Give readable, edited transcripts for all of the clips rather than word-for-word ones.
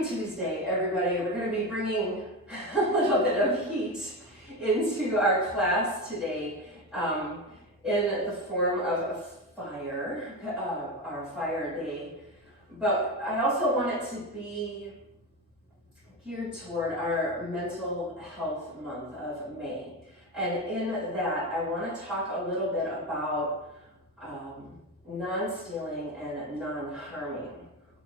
Happy Tuesday, everybody. We're going to be bringing a little bit of heat into our class today in the form of a fire, our fire day. But I also want it to be geared toward our mental health month of May. And in that, I want to talk a little bit about non-stealing and non-harming,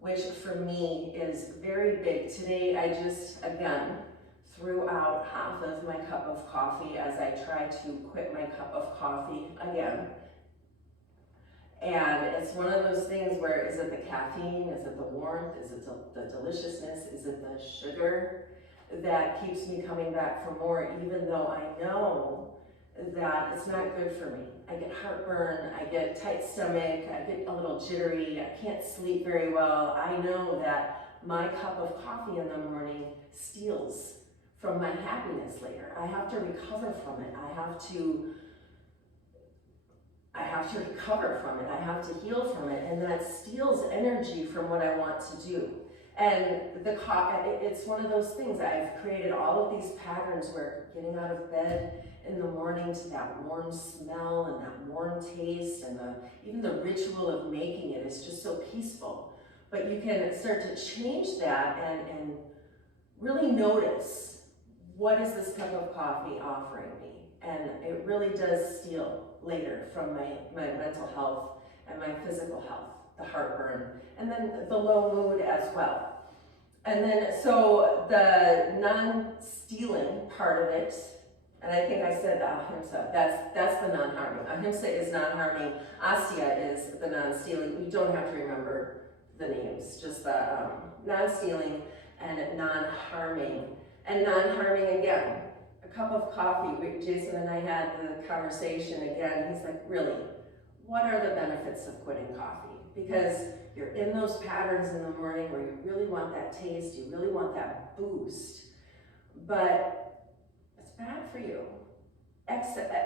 which for me is very big. Today I just, again, threw out half of my cup of coffee as I try to quit my cup of coffee again. And it's one of those things where, is it the caffeine, is it the warmth, is it the deliciousness, is it the sugar that keeps me coming back for more, even though I know that it's not good for me. I get heartburn, I get tight stomach, I get a little jittery, I can't sleep very well. I know that my cup of coffee in the morning steals from my happiness later. I have to recover from it. I have to recover from it. I have to heal from it, and that steals energy from what I want to do. And it's one of those things. I've created all of these patterns where getting out of bed in the morning to that warm smell and that warm taste, and even the ritual of making it is just so peaceful. But you can start to change that and really notice, what is this cup of coffee offering me? And it really does steal later from my mental health and my physical health, the heartburn, and then the low mood as well. And then, so the non-stealing part of it, and I think I said ahimsa, that's the non-harming. Ahimsa is non-harming, asya is the non-stealing. You don't have to remember the names, just the non-stealing and non-harming. And non-harming, again, a cup of coffee. Jason and I had the conversation again. He's like, really, what are the benefits of quitting coffee? Because you're in those patterns in the morning where you really want that taste, you really want that boost, but it's bad for you.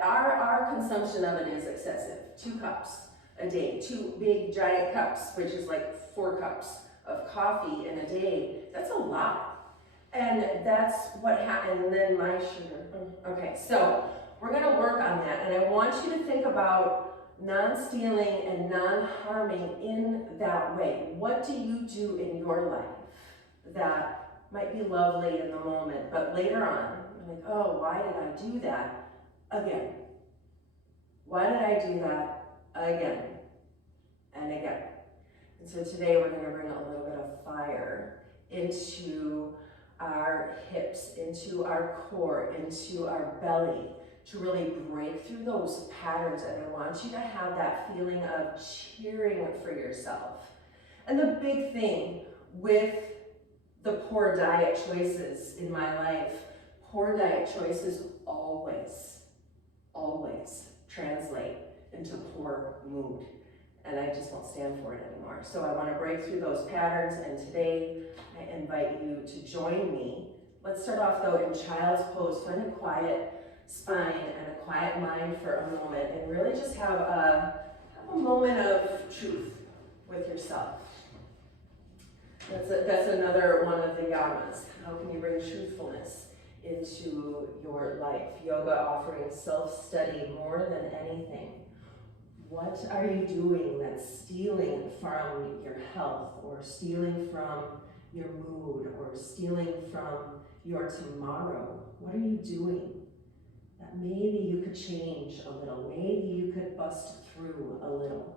Our consumption of it is excessive. 2 cups a day, 2 big giant cups, which is like 4 cups of coffee in a day. That's a lot. And that's what happened. And then my sugar. Okay, so we're going to work on that. And I want you to think about non-stealing and non-harming in that way. What do you do in your life that might be lovely in the moment, but later on, you're like, oh, why did I do that again? Why did I do that again and again? And so today we're going to bring a little bit of fire into our hips, into our core, into our belly, to really break through those patterns. And I want you to have that feeling of cheering for yourself. And the big thing with the poor diet choices in my life, poor diet choices always translate into poor mood. And I just won't stand for it anymore. So I want to break through those patterns, and today I invite you to join me. Let's start off though in child's pose. Find a quiet spine and a quiet mind for a moment, and really just have a moment of truth with yourself. That's another one of the yamas. How can you bring truthfulness into your life? Yoga offering self-study more than anything. What are you doing that's stealing from your health, or stealing from your mood, or stealing from your tomorrow? What are you doing that maybe you could change a little? Maybe you could bust through a little.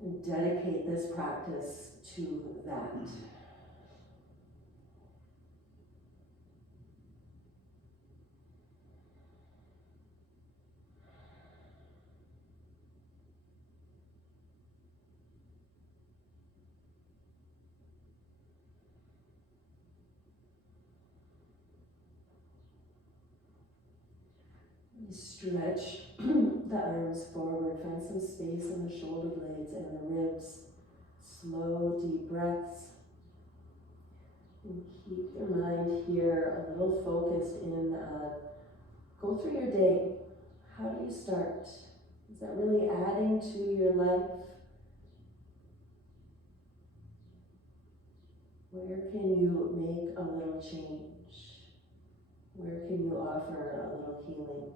And dedicate this practice to that. Stretch the arms forward, find some space in the shoulder blades and the ribs. Slow, deep breaths. And keep your mind here a little focused in, go through your day. How do you start? Is that really adding to your life? Where can you make a little change? Where can you offer a little healing?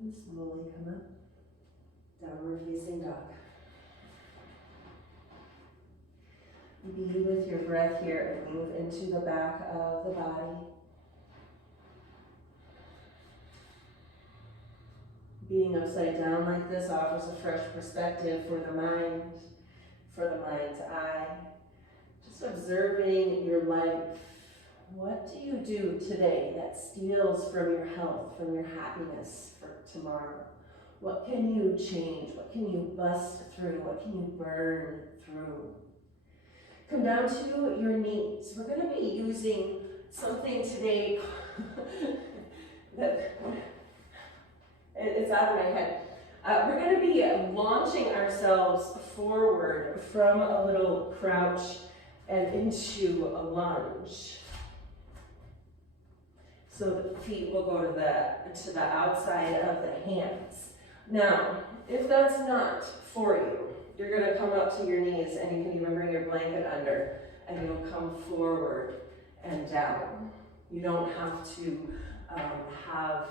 And slowly come up, downward facing dog. Be with your breath here and move into the back of the body. Being upside down like this offers a fresh perspective for the mind, for the mind's eye. Just observing your life. What do you do today that steals from your health, from your happiness for tomorrow? What can you change? What can you bust through? What can you burn through? Come down to your knees. We're going to be using something today that it's out of my head. We're going to be launching ourselves forward from a little crouch and into a lunge. So the feet will go to the outside of the hands. Now, if that's not for you, you're going to come up to your knees, and you can even bring your blanket under, and you'll come forward and down. You don't have to have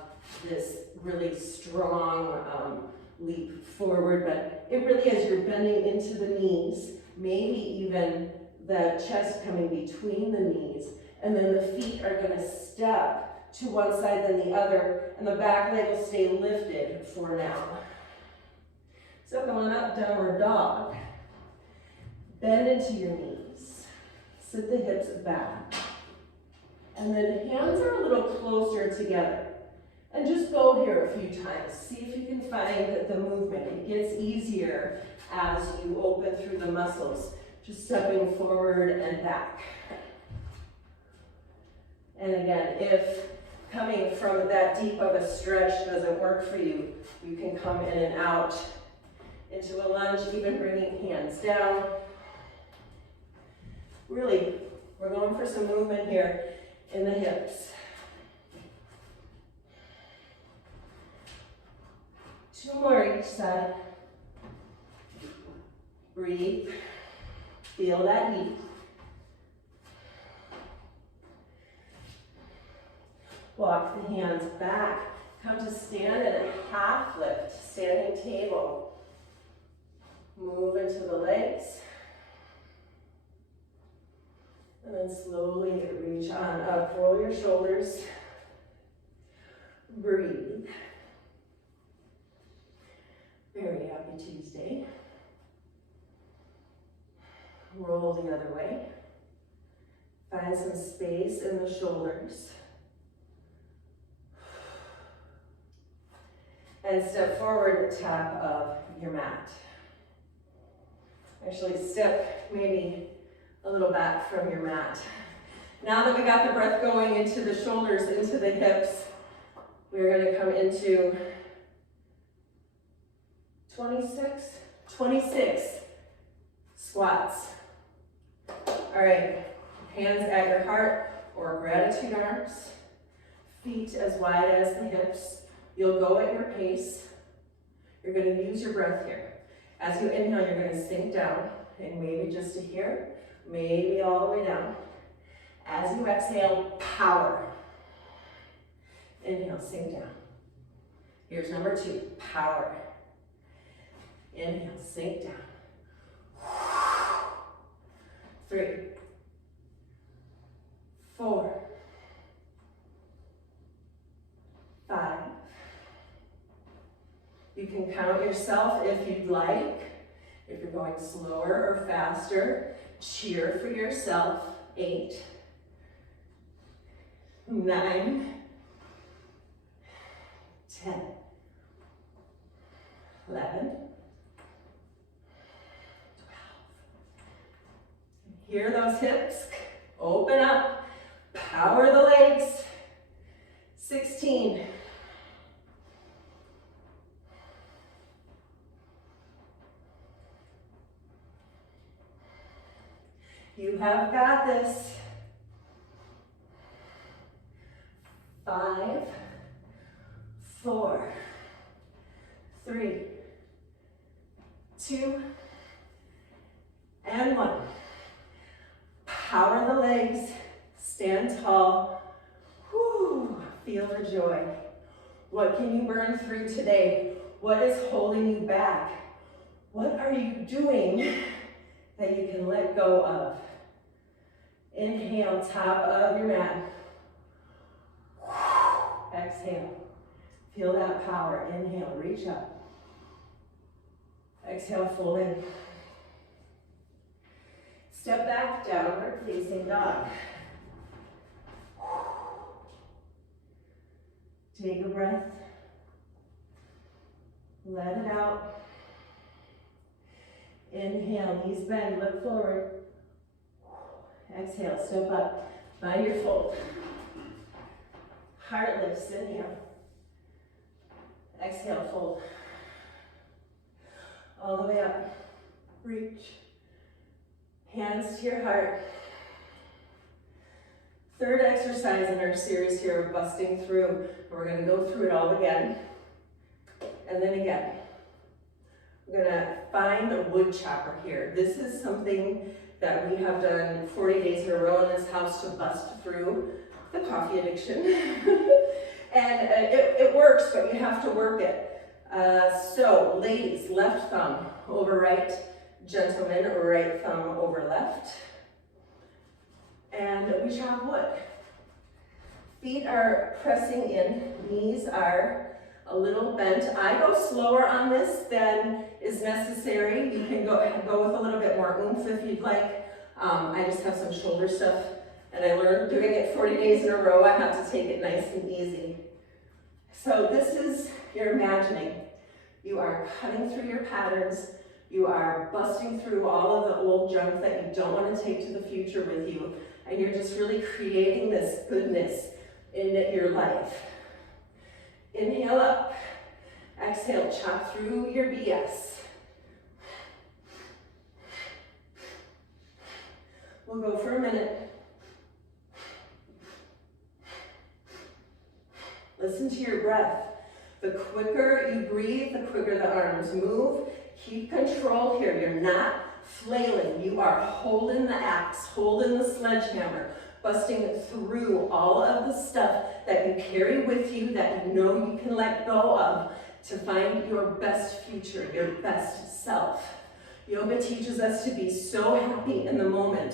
this really strong leap forward, but it really is. You're bending into the knees, maybe even the chest coming between the knees, and then the feet are going to step to one side then the other, and the back leg will stay lifted for now. So come on up, downward dog. Bend into your knees. Sit the hips back. And then hands are a little closer together. And just go here a few times. See if you can find the movement. It gets easier as you open through the muscles. Just stepping forward and back. And again, if coming from that deep of a stretch doesn't work for you, you can come in and out into a lunge, even bringing hands down. Really, we're going for some movement here in the hips. 2 more each side. Breathe. Feel that heat. Walk the hands back. Come to stand in a half lift, standing table. Move into the legs. And then slowly reach on up. Roll your shoulders. Breathe. Very happy Tuesday. Roll the other way. Find some space in the shoulders. And step forward, tap of your mat. Actually step maybe a little back from your mat. Now that we got the breath going into the shoulders, into the hips, we're going to come into 26 squats. All right, hands at your heart or gratitude arms, feet as wide as the hips. You'll go at your pace. You're going to use your breath here. As you inhale, you're going to sink down, and maybe just to here, maybe all the way down. As you exhale, power. Inhale, sink down. Here's number 2, power. Inhale, sink down. 3, 4, 5. You can count yourself if you'd like. If you're going slower or faster, cheer for yourself. 8, 9, 10, 11, 12. Hear those hips, open up, power the legs. 16. You have got this. 5, 4, 3, 2, and 1. Power the legs, stand tall. Whew, feel the joy. What can you burn through today? What is holding you back? What are you doing that you can let go of? Inhale, top of your mat. Exhale. Feel that power. Inhale, reach up. Exhale, fold in. Step back, downward facing dog. Take a breath. Let it out. Inhale, knees bend, look forward. Exhale, step up. Find your fold. Heart lifts, inhale. Exhale, fold. All the way up. Reach. Hands to your heart. Third exercise in our series here of busting through. We're going to go through it all again. And then again. We're going to find a wood chopper here. This is something that we have done 40 days in a row in this house to bust through the coffee addiction. And it works, but you have to work it. So, ladies, left thumb over right. Gentlemen, right thumb over left. And we chop wood. Feet are pressing in, knees are a little bent. I go slower on this than is necessary. You can go with a little bit more oomph if you'd like. I just have some shoulder stuff, and I learned doing it 40 days in a row, I have to take it nice and easy. So this is, you're imagining. You are cutting through your patterns. You are busting through all of the old junk that you don't want to take to the future with you. And you're just really creating this goodness in your life. Inhale up. Exhale, chop through your BS. We'll go for a minute. Listen to your breath. The quicker you breathe, the quicker the arms move. Keep control here. You're not flailing. You are holding the axe, holding the sledgehammer, busting through all of the stuff that you carry with you that you know you can let go of to find your best future, your best self. Yoga teaches us to be so happy in the moment,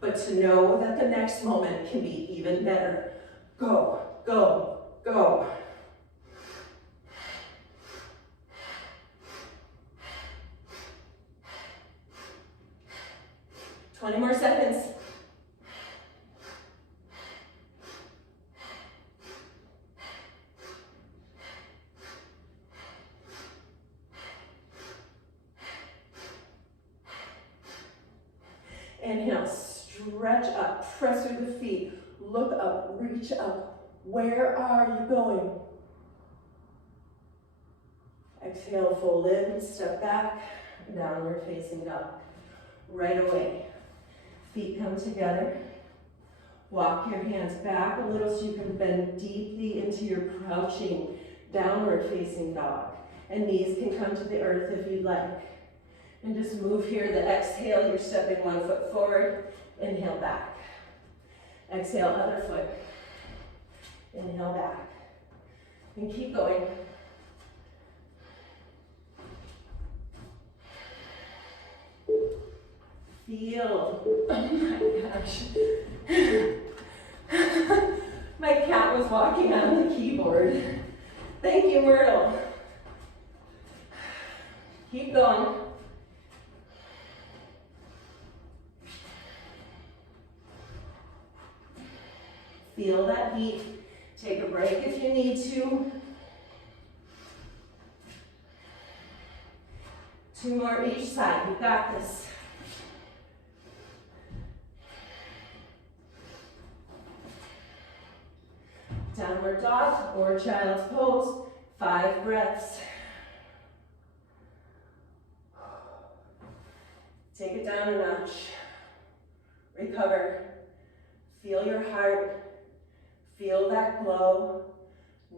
but to know that the next moment can be even better. Go, go, go. Twenty more seconds. Inhale, stretch up, press through the feet, look up, reach up. Where are you going? Exhale, fold in, step back, downward facing dog. Right away. Feet come together. Walk your hands back a little so you can bend deeply into your crouching downward facing dog. And knees can come to the earth if you'd like. And just move here. The exhale, you're stepping 1 foot forward. Inhale back. Exhale, other foot. Inhale back. And keep going. Feel. Oh my gosh. My cat was walking on the keyboard. Thank you, Myrtle. Keep going. Feel that heat. Take a break if you need to. 2 more each side, you got this. Downward dog or child's pose, 5 breaths. Take it down a notch. Recover. Feel your heart. Feel that glow.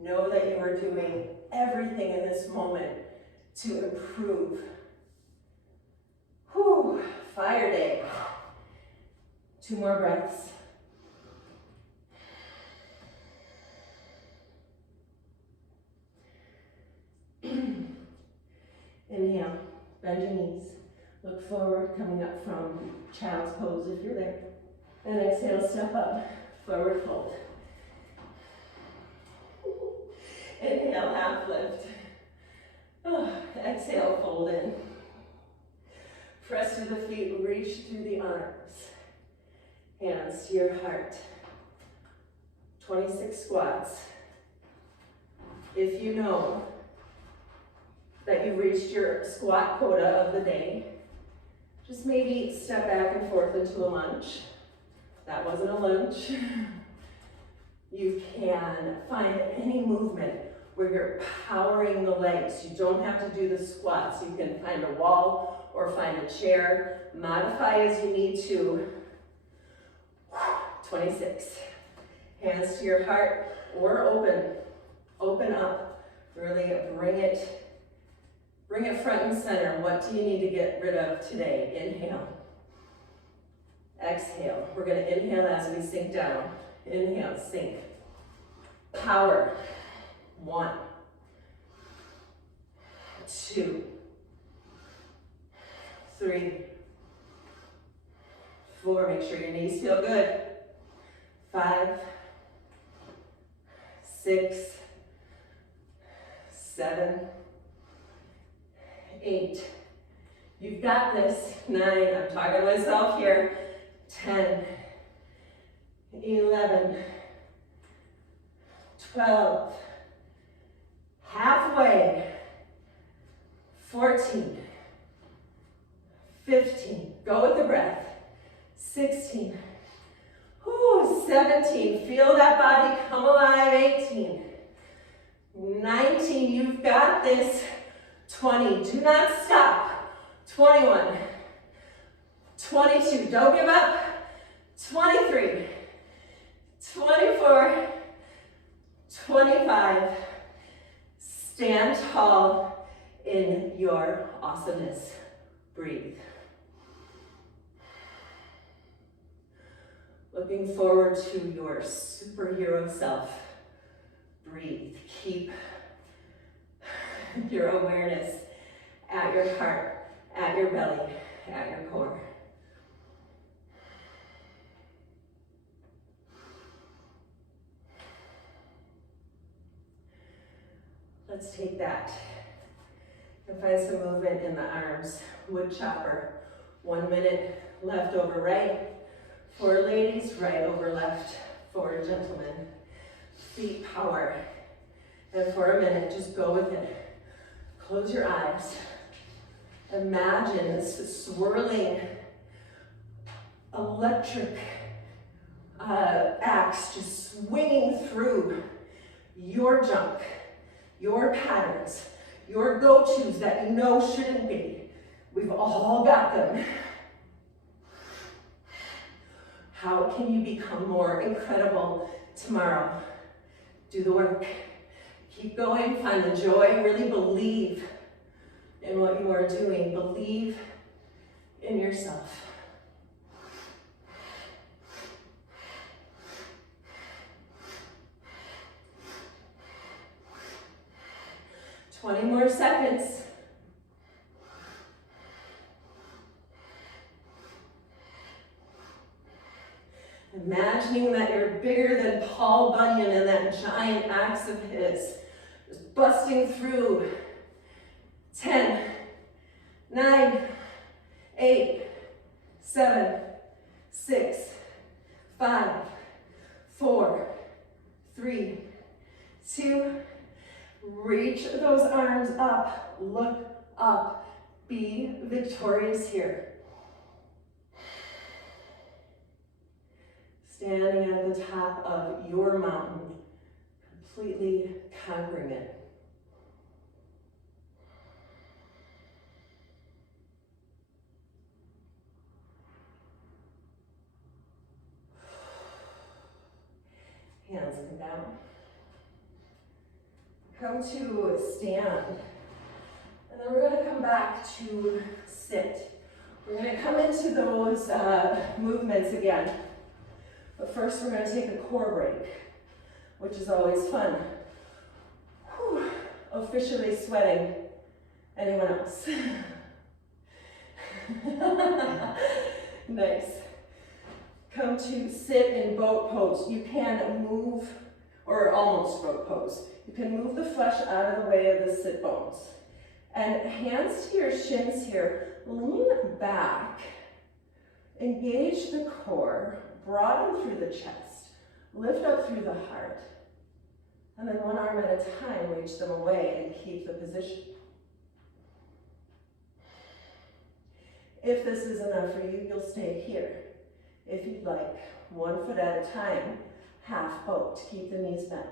Know that you are doing everything in this moment to improve. Whew, fire day. 2 more breaths. Inhale, bend your knees. Look forward, coming up from child's pose if you're there. And exhale, step up, forward fold. Inhale, half lift. Exhale, fold in. Press to the feet, reach through the arms. Hands to your heart. 26 squats. If you know that you've reached your squat quota of the day, just maybe step back and forth into a lunge. That wasn't a lunge. You can find any movement where you're powering the legs. You don't have to do the squats. You can find a wall or find a chair. Modify as you need to. 26. Hands to your heart or open. Open up. Really bring it front and center. What do you need to get rid of today? Inhale. Exhale. We're going to inhale as we sink down. Inhale, sink. Power. 1, 2, 3, 4. Make sure your knees feel good. 5, 6, 7, 8. You've got this. 9. I'm talking to myself here. 10, 11, 12. Halfway. 14, 15. Go with the breath. 16. Ooh, 17. Feel that body come alive. 18. 19. You've got this. 20. Do not stop. 21. 22. Don't give up. 23. 24. 25. Stand tall in your awesomeness. Breathe. Looking forward to your superhero self. Breathe. Keep your awareness at your heart, at your belly, at your core. Let's take that and find some movement in the arms. Wood chopper. 1 minute left over right. For ladies, right over left. For gentlemen, feet power. And for a minute, just go with it. Close your eyes. Imagine this swirling electric axe just swinging through your junk, your patterns, your go-tos that you know shouldn't be. We've all got them. How can you become more incredible tomorrow? Do the work. Keep going, find the joy, really believe in what you are doing. Believe in yourself. Twenty more seconds. Imagining that you're bigger than Paul Bunyan and that giant axe of his. Just busting through. 10, 9, 8, 7, 6, 5, 4, 3, 2. Reach those arms up. Look up. Be victorious here. Standing at the top of your mountain, completely conquering it. Hands come down. Come to stand. And then we're going to come back to sit. We're going to come into those movements again. But first we're going to take a core break, which is always fun. Whew. Officially sweating. Anyone else? Nice. Come to sit in boat pose. You can move, or almost boat pose. You can move the flesh out of the way of the sit bones. And hands to your shins here. Lean back. Engage the core. Broaden through the chest. Lift up through the heart. And then one arm at a time, reach them away and keep the position. If this is enough for you, you'll stay here. If you'd like, 1 foot at a time, half boat. Keep the knees bent.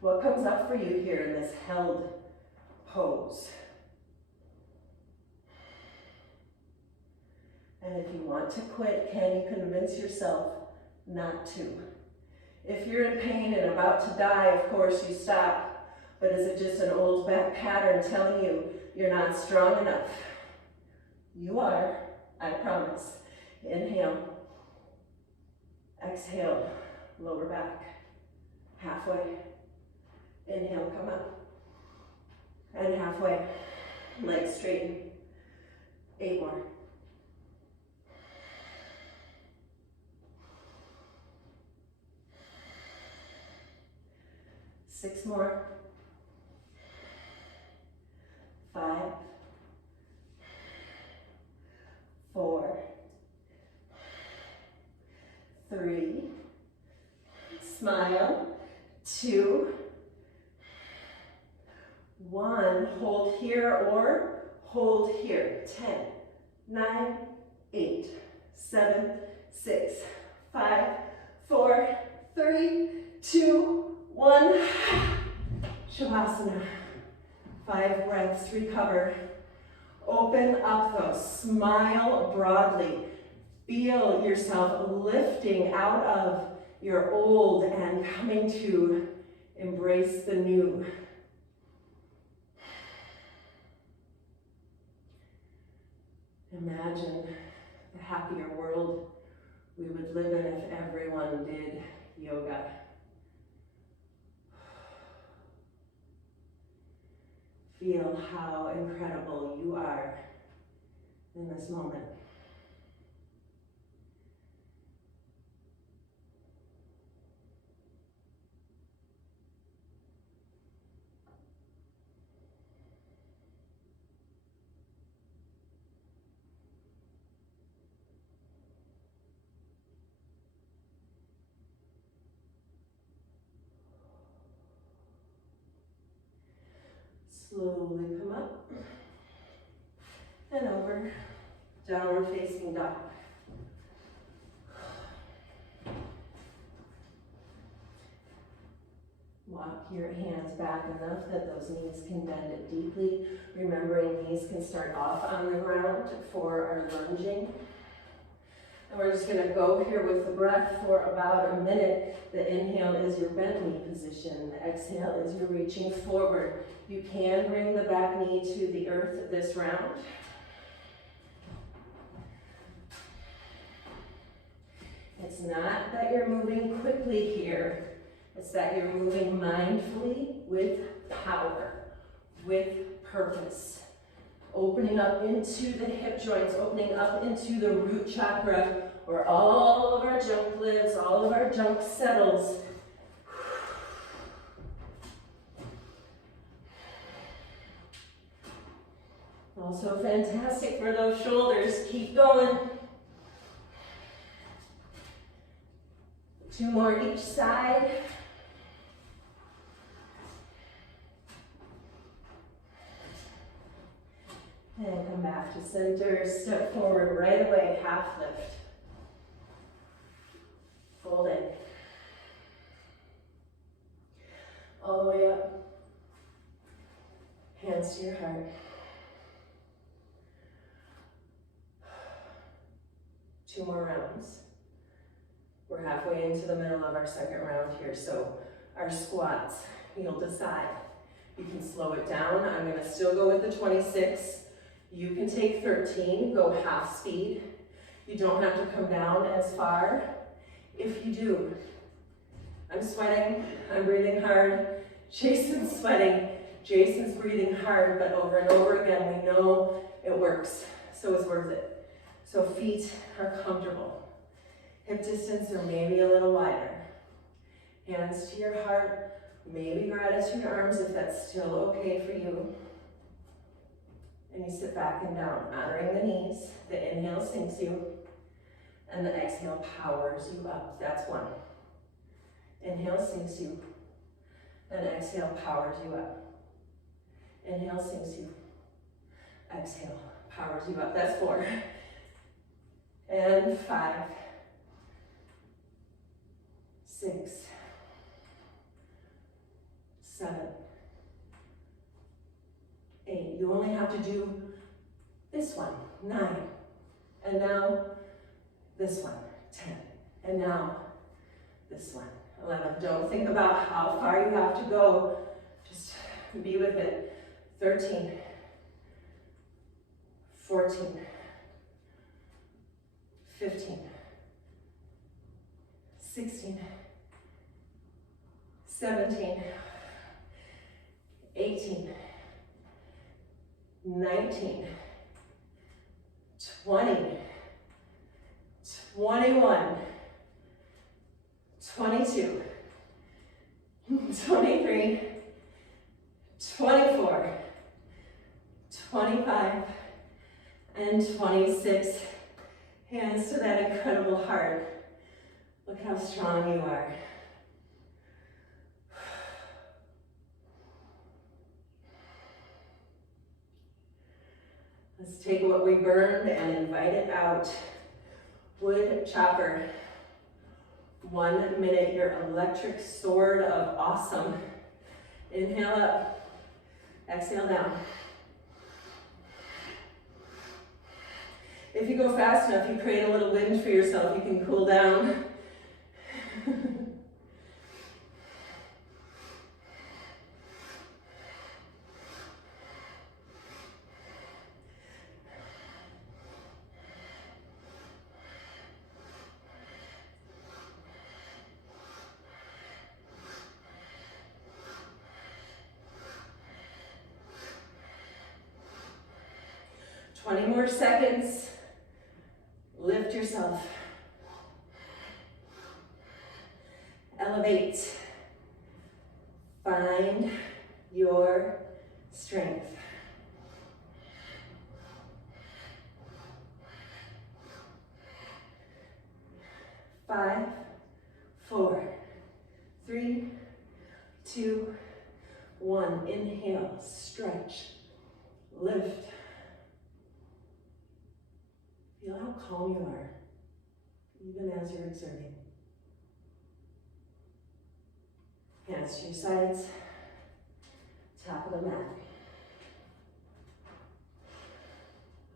What comes up for you here in this held pose? And if you want to quit, can you convince yourself not to? If you're in pain and about to die, of course you stop. But is it just an old back pattern telling you you're not strong enough? You are, I promise. Inhale. Exhale, lower back. Halfway. Inhale, come up. And halfway. Legs straighten. 8 more. 6 more. 5, 4, 3, smile, 2, 1, hold here or hold here, 10, 9, 8, 7, 6, 5, 4, 3, 2, 1, Savasana. 5 breaths, recover. Open up though, smile broadly. Feel yourself lifting out of your old and coming to embrace the new. Imagine the happier world we would live in if everyone did yoga. Feel how incredible you are in this moment. Slowly come up and over, downward facing dog. Walk your hands back enough that those knees can bend it deeply. Remembering knees can start off on the ground for our lunging. And we're just going to go here with the breath for about a minute. The inhale is your bent knee position. The exhale is your reaching forward. You can bring the back knee to the earth this round. It's not that you're moving quickly here. It's that you're moving mindfully with power, with purpose. Opening up into the hip joints, opening up into the root chakra, where all of our junk lives, all of our junk settles. Also fantastic for those shoulders. Keep going. 2 more each side. back to center, step forward right away, half lift. Fold in. All the way up. Hands to your heart. Two more rounds. We're halfway into the middle of our second round here, so our squats, you'll decide. You can slow it down. I'm gonna still go with the 26. You can take 13, go half speed. You don't have to come down as far. If you do, I'm sweating, I'm breathing hard, Jason's sweating, Jason's breathing hard, but over and over again, we know it works, so it's worth it. So feet are comfortable. Hip distance or maybe a little wider. Hands to your heart, maybe gratitude arms if that's still okay for you. And you sit back and down, honoring the knees. The inhale sinks you, and the exhale powers you up. That's one. Inhale sinks you, and exhale powers you up. Inhale sinks you, exhale powers you up. That's 4. And 5, 6, 7, 8. You only have to do this one, 9. And now this one, 10. And now this one, 11. Don't think about how far you have to go. Just be with it. 13, 14, 15, 16, 17, 18, 19, 20, 21, 22, 23, 24, 25, and 26. Hands to that incredible heart. Look how strong you are. Let's take what we burned and invite it out. Wood chopper. 1 minute, your electric sword of awesome. Inhale up, exhale down. If you go fast enough, you create a little wind for yourself. You can cool down. Twenty more seconds. Lift yourself. Elevate. Find your strength. 5, 4, 3, 2, 1. Inhale, stretch, lift. Feel how calm you are, even as you're exerting. Hands to your sides, top of the mat.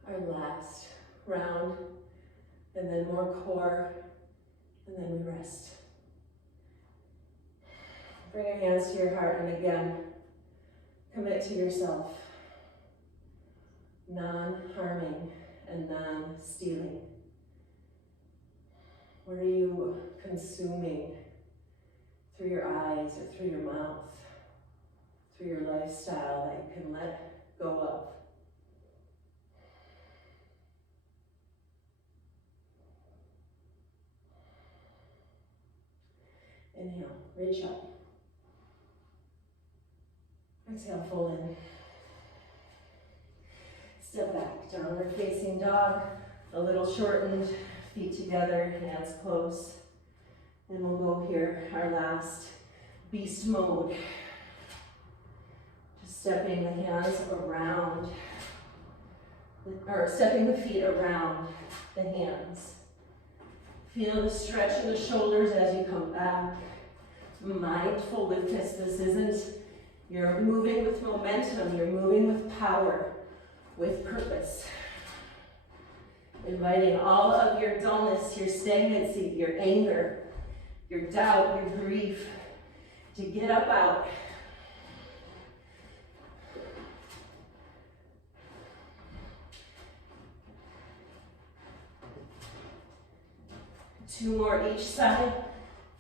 Our last round, and then more core, and then we rest. Bring your hands to your heart, and again, commit to yourself. Non-harming and non-stealing. What are you consuming through your eyes or through your mouth, through your lifestyle that you can let go of? Inhale, reach up. Exhale, fold in. Step back, downward facing dog, a little shortened, feet together, hands close. And we'll go here, our last beast mode. Just stepping the hands around or stepping the feet around the hands. Feel the stretch in the shoulders as you come back. Mindful with this. This isn't, you're moving with momentum, you're moving with power, with purpose. Inviting all of your dullness, your stagnancy, your anger, your doubt, your grief to get up out. Two more each side.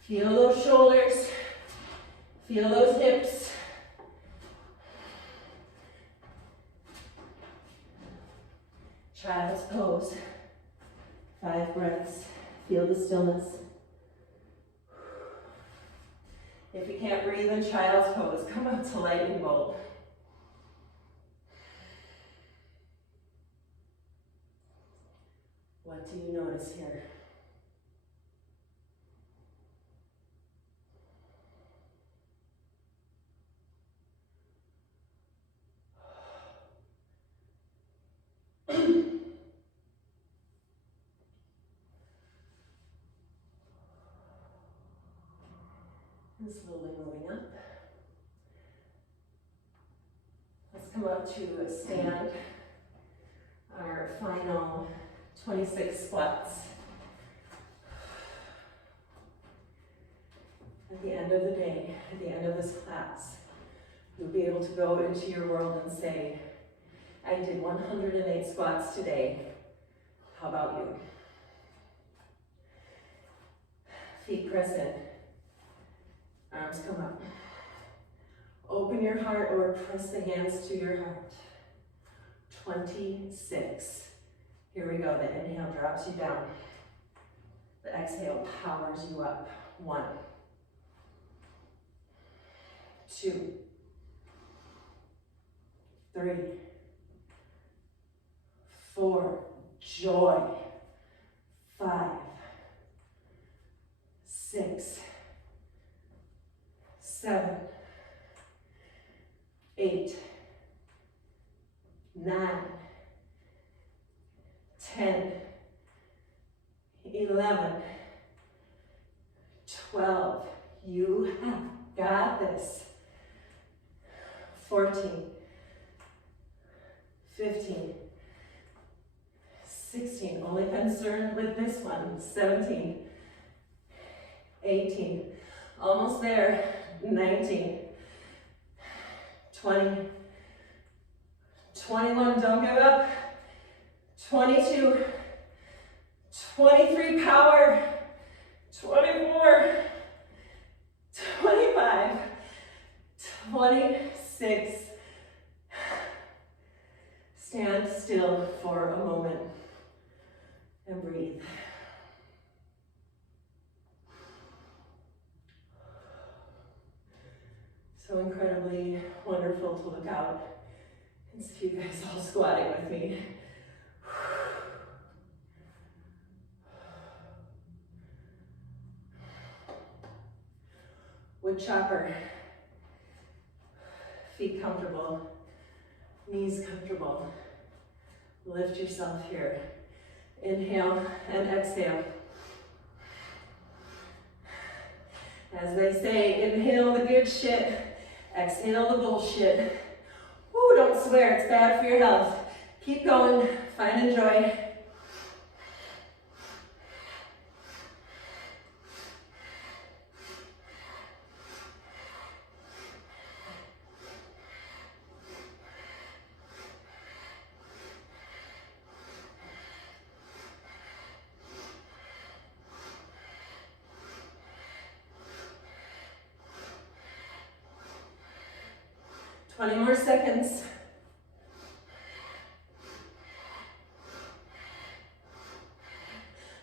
Feel those shoulders. Feel those hips. Child's pose. 5 breaths. Feel the stillness. If you can't breathe in child's pose, come up to lightning bolt. What do you notice here? And slowly moving up. Let's come up to a stand. Our final 26 squats. At the end of the day, at the end of this class, you'll be able to go into your world and say, I did 108 squats today. How about you? Feet press in. Arms come up. Open your heart or press the hands to your heart. 26. Here we go. The inhale drops you down. The exhale powers you up. 1, 2, 3, 4. Joy. 5, 6, 7, 8, 9, 10, 11, 12. You have got this. 14, 15, 16. Only concerned with this one. 17, 18. Almost there. 19, 20, 21, don't give up. 22, 23, power. 24, 25, 26. Stand still for a moment and breathe. So incredibly wonderful to look out and see you guys all squatting with me. Wood chopper. Feet comfortable, knees comfortable. Lift yourself here. Inhale and exhale. As they say, inhale the good shit, exhale the bullshit. Ooh, don't swear, it's bad for your health. Keep going, find and joy. Twenty more seconds.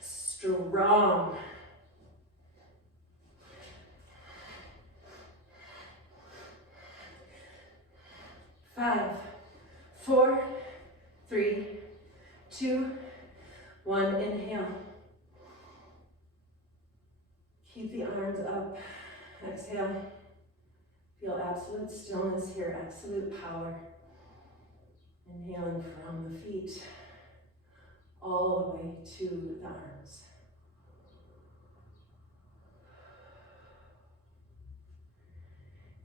Strong. Five, 4, 3, 2, 1. Inhale. Keep the arms up. Exhale. Feel absolute stillness here, absolute power. Inhaling from the feet all the way to the arms.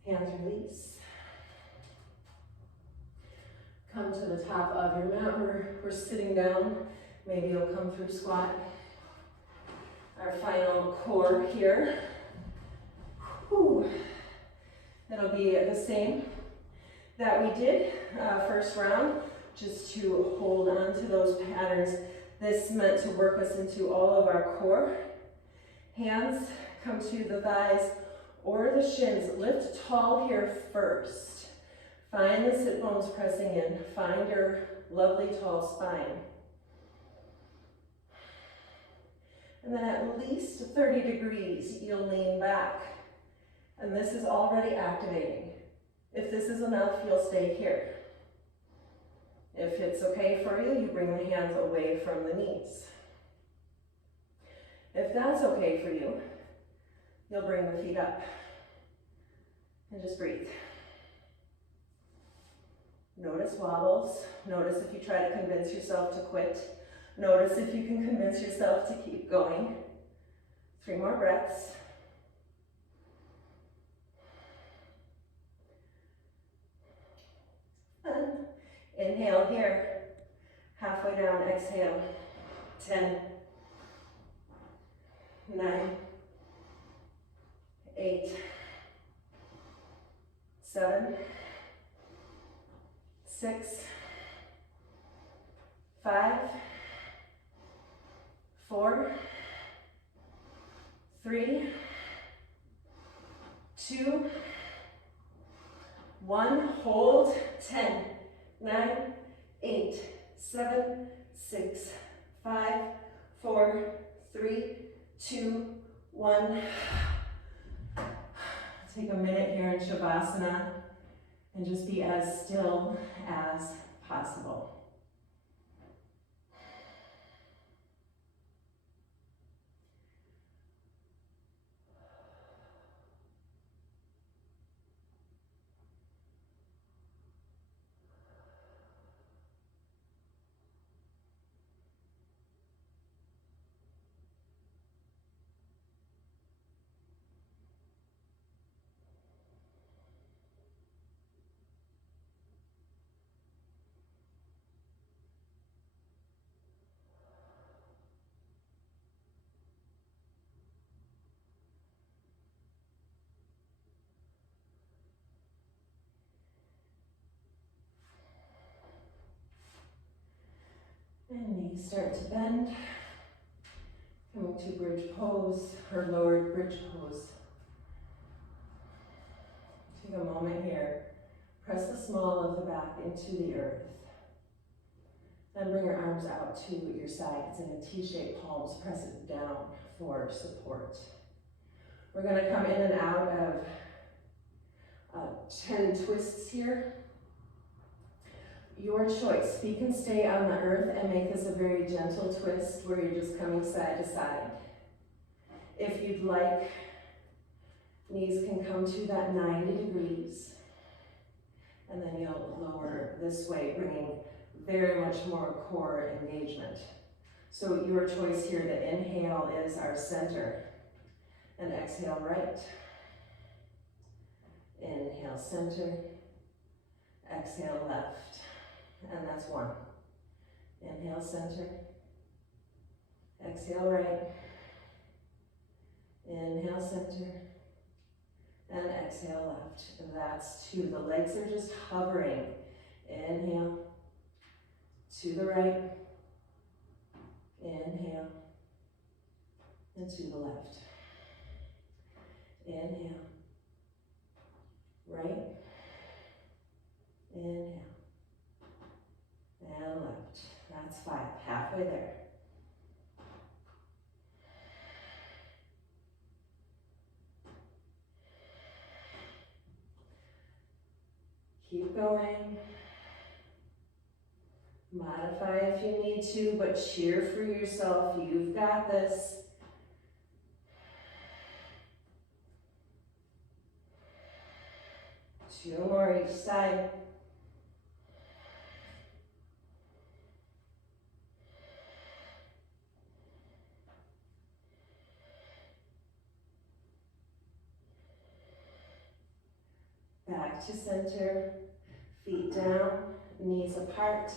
Hands release. Come to the top of your mat. We're sitting down. Maybe you'll come through squat. Our final core here. Whew. It'll be the same that we did first round, just to hold on to those patterns. This meant to work us into all of our core. Hands come to the thighs or the shins. Lift tall here first. Find the sit bones pressing in. Find your lovely tall spine. And then at least 30 degrees, you'll lean back. And this is already activating. If this is enough, you'll stay here. If it's okay for you, you bring the hands away from the knees. If that's okay for you, you'll bring the feet up. And just breathe. Notice wobbles. Notice if you try to convince yourself to quit. Notice if you can convince yourself to keep going. 3 more breaths. And inhale here. Halfway down, exhale. 10, 9, 8, 7, 6, 5, 4, 3, 2, 1. Hold. 10, 9, 8, 7, 6, 5, 4, 3, 2, 1. Take a minute here in Savasana and just be as still as possible. And knees start to bend. Coming to bridge pose, or lowered bridge pose. Take a moment here. Press the small of the back into the earth. Then bring your arms out to your sides in a T-shaped palms. Press it down for support. We're going to come in and out of 10 twists here. Your choice. Feet can stay on the earth and make this a very gentle twist where you're just coming side to side. If you'd like, knees can come to that 90 degrees. And then you'll lower this way, bringing very much more core engagement. So your choice here, the inhale is our center. And exhale right. Inhale center. Exhale left. And that's 1. Inhale center. Exhale right. Inhale center. And exhale left. And that's 2. The legs are just hovering. Inhale. To the right. Inhale. And to the left. Inhale. Right. Inhale. And left. That's 5. Halfway there. Keep going. Modify if you need to, but cheer for yourself. You've got this. Two more each side. back to center, feet down, knees apart,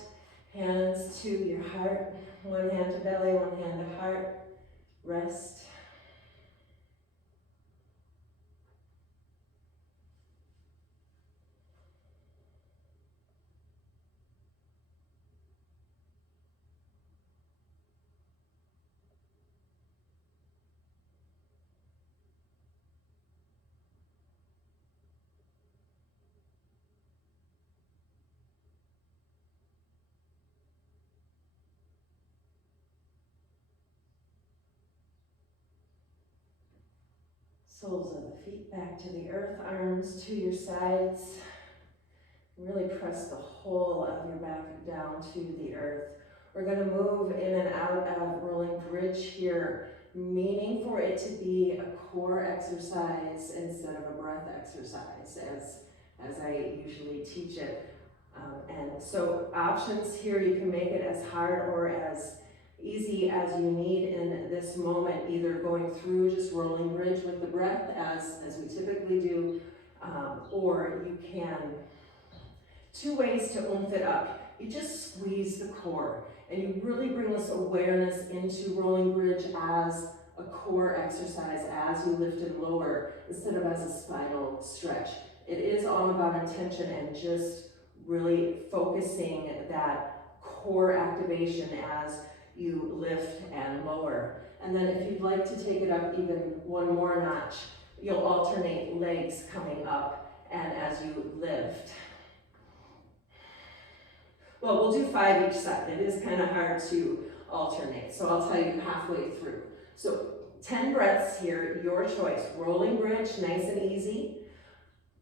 hands to your heart, one hand to belly, one hand to heart, rest. Soles of the feet back to the earth, arms to your sides. Really press the whole of your back down to the earth. We're going to move in and out of rolling bridge here, meaning for it to be a core exercise instead of a breath exercise, as I usually teach it. And so options here, you can make it as hard or as easy as you need in this moment, either going through just rolling bridge with the breath as we typically do, or you can, two ways to oomph it up. You just squeeze the core and you really bring this awareness into rolling bridge as a core exercise as you lift and lower instead of as a spinal stretch. It is all about intention and just really focusing that core activation as you lift and lower. And then if you'd like to take it up even one more notch, you'll alternate legs coming up and as you lift. Well, we'll do 5 each side. It is kind of hard to alternate, so I'll tell you halfway through. So 10 breaths here, your choice. Rolling bridge, nice and easy.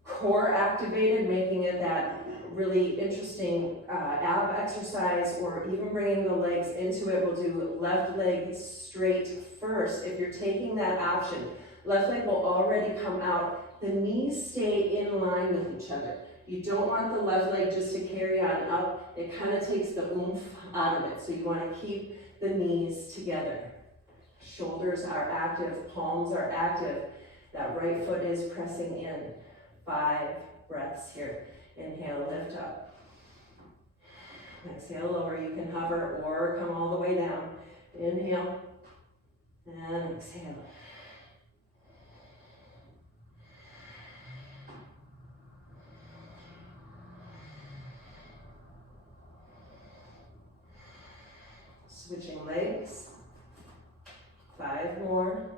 Core activated, making it that really interesting ab exercise, or even bringing the legs into it. We'll do left leg straight first. If you're taking that option, left leg will already come out. The knees stay in line with each other. You don't want the left leg just to carry on up. It kind of takes the oomph out of it. So you want to keep the knees together. Shoulders are active, palms are active. That right foot is pressing in. 5 breaths here. Inhale, lift up. Exhale, lower. You can hover or come all the way down. Inhale and exhale. Switching legs. 5 more.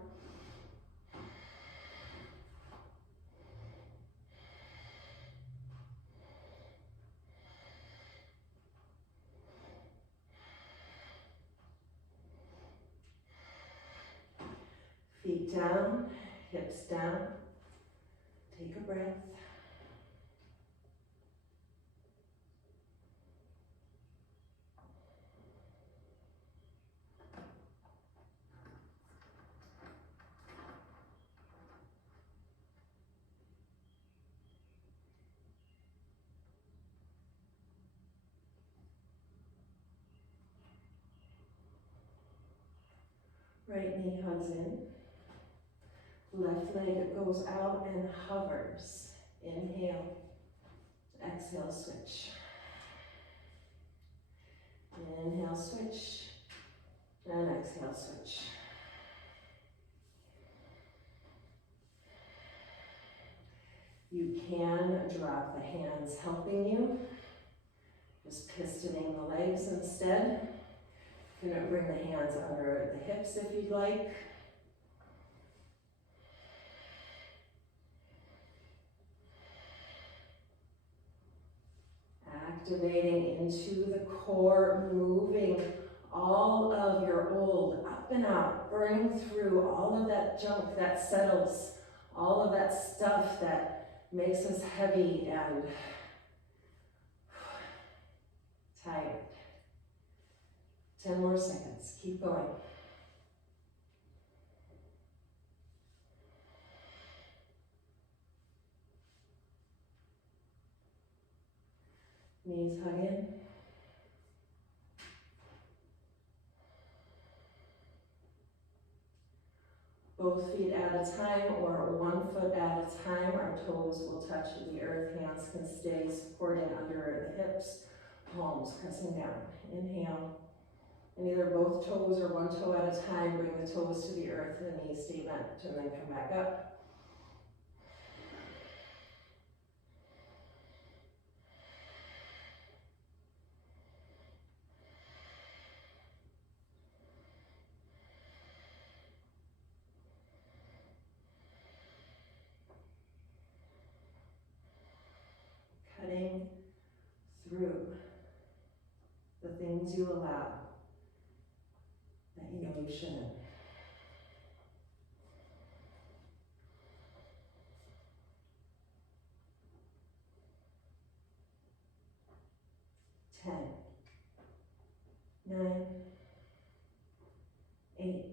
Feet down, hips down. Take a breath. Right knee hugs in. Left leg goes out and hovers. Inhale. Exhale, switch. Inhale, switch. And exhale, switch. You can drop the hands helping you. Just pistoning the legs instead. You can bring the hands under the hips if you'd like. Activating into the core, moving all of your old up and out, burning through all of that junk that settles, all of that stuff that makes us heavy and tired. 10 more seconds. Keep going. Knees hug in. Both feet at a time or one foot at a time. Our toes will touch the earth, hands stay supporting under the hips, palms pressing down. Inhale. And either both toes or one toe at a time, bring the toes to the earth, the knees stay bent, and then come back up. Cutting through the things you allow that you know you shouldn't. Ten, 9, 8,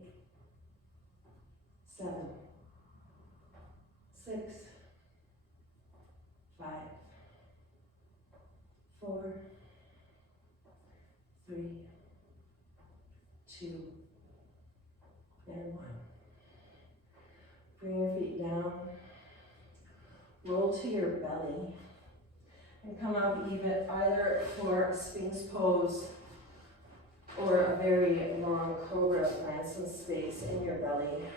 7, 6, 5, 4, 3, 2, and 1. Bring your feet down, roll to your belly, and come out even either for a Sphinx pose or a very long cobra. Find some space in your belly.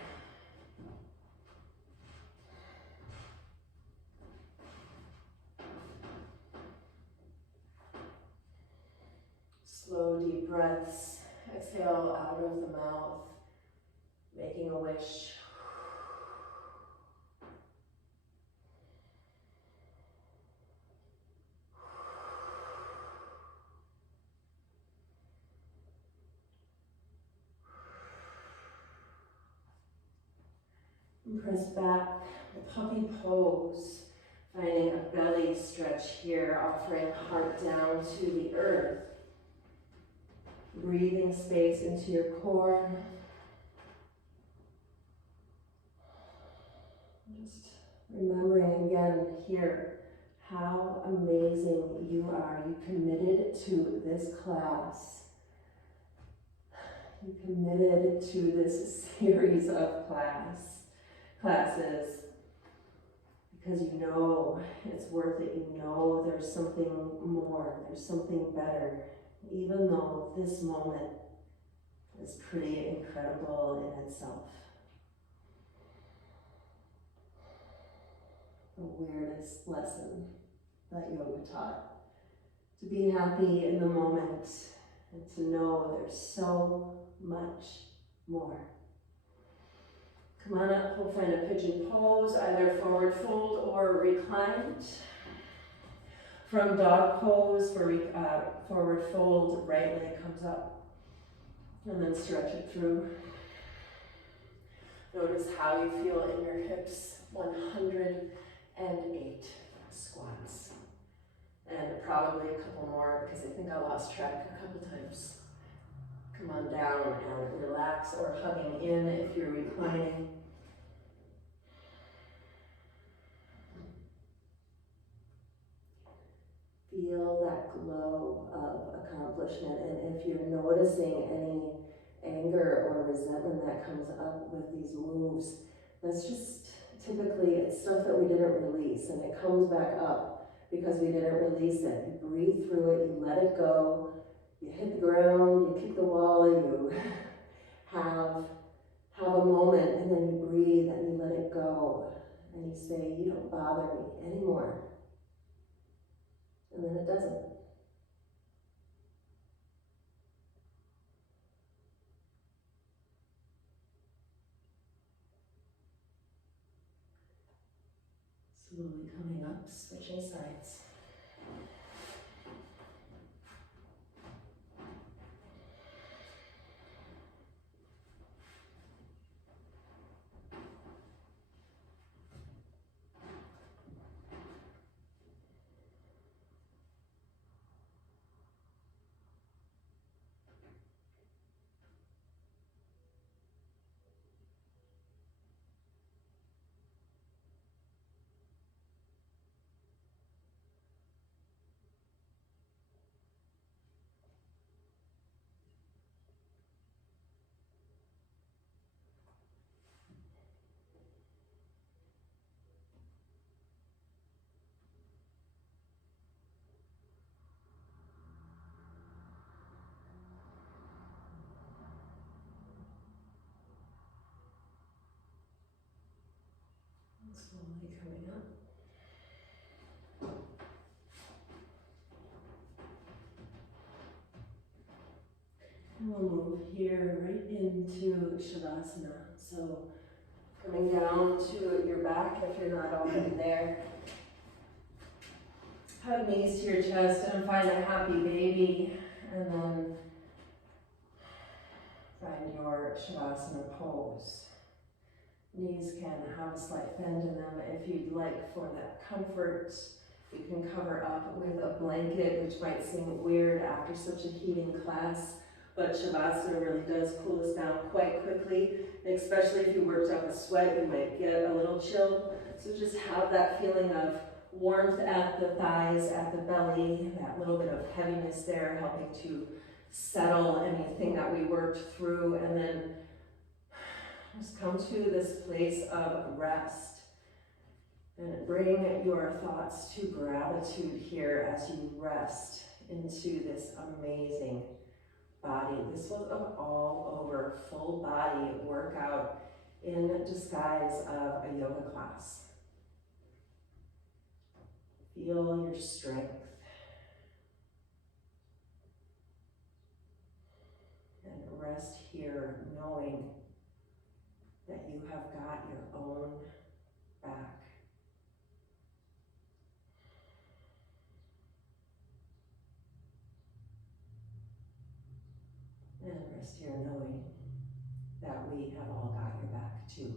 Slow, deep breaths. Exhale out of the mouth, making a wish. And press back, the puppy pose, finding a belly stretch here, offering heart down to the earth. Breathing space into your core. Just remembering again here how amazing you are. You committed to this class. You committed to this series of classes because you know it's worth it. You know there's something more, there's something better. Even though this moment is pretty incredible in itself. The weirdest lesson that yoga taught. To be happy in the moment and to know there's so much more. Come on up, we'll find a pigeon pose, either forward fold or reclined. From dog pose, for forward fold, right leg comes up, and then stretch it through. Notice how you feel in your hips. 108 squats. And probably a couple more, because I think I lost track a couple times. Come on down and relax, or hugging in if you're reclining. Feel that glow of accomplishment, and if you're noticing any anger or resentment that comes up with these moves, that's just typically, it's stuff that we didn't release, and it comes back up because we didn't release it. You breathe through it, you let it go, you hit the ground, you kick the wall, you have a moment, and then you breathe and you let it go, and you say, you don't bother me anymore. And then it doesn't. Slowly coming up, switching sides. Slowly coming up. And we'll move here right into Savasana. So coming down to your back if you're not already there. Hug knees to your chest and find a happy baby. And then find your Savasana pose. Knees can have a slight bend in them. If you'd like for that comfort, you can cover up with a blanket, which might seem weird after such a heating class, but Shavasana really does cool us down quite quickly, especially if you worked up a sweat, you might get a little chill. So just have that feeling of warmth at the thighs, at the belly, that little bit of heaviness there, helping to settle anything that we worked through, and then just come to this place of rest. And bring your thoughts to gratitude here as you rest into this amazing body. This was an all-over, full body workout in disguise of a yoga class. Feel your strength. And rest here knowing that you have got your own back. And rest here knowing that we have all got your back too.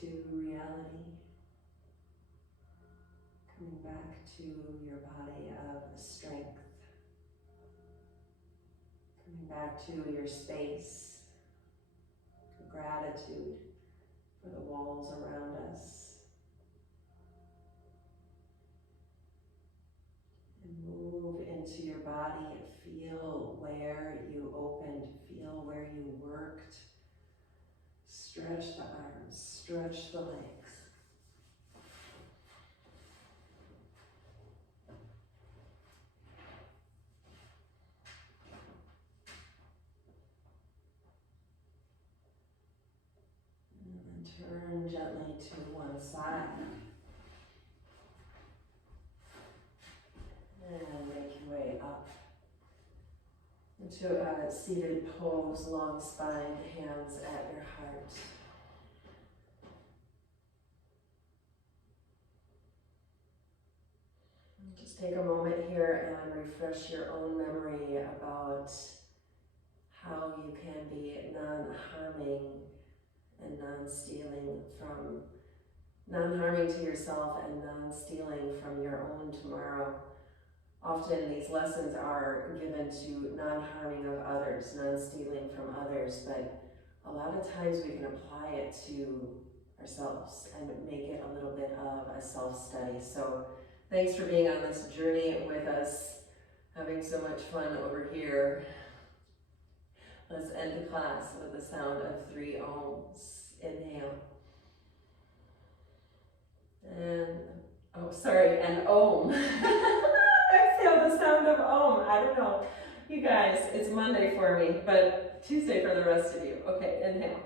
to reality. Coming back to your body of strength. Coming back to your space. Gratitude for the walls around us. And move into your body. Feel where you opened. Feel where you worked. Stretch the arms. Stretch the legs. Turn gently to one side. And make your way up into a seated pose, long spine, hands at your heart. And just take a moment here and refresh your own memory about how you can be non-harming and non-harming to yourself and non-stealing from your own tomorrow. Often these lessons are given to non-harming of others, non-stealing from others, but a lot of times we can apply it to ourselves and make it a little bit of a self-study. So thanks for being on this journey with us, having so much fun over here. Let's end the class with the sound of 3 ohms. Inhale. And, and om. Exhale, the sound of om. I don't know. You guys, it's Monday for me, but Tuesday for the rest of you. Okay, inhale.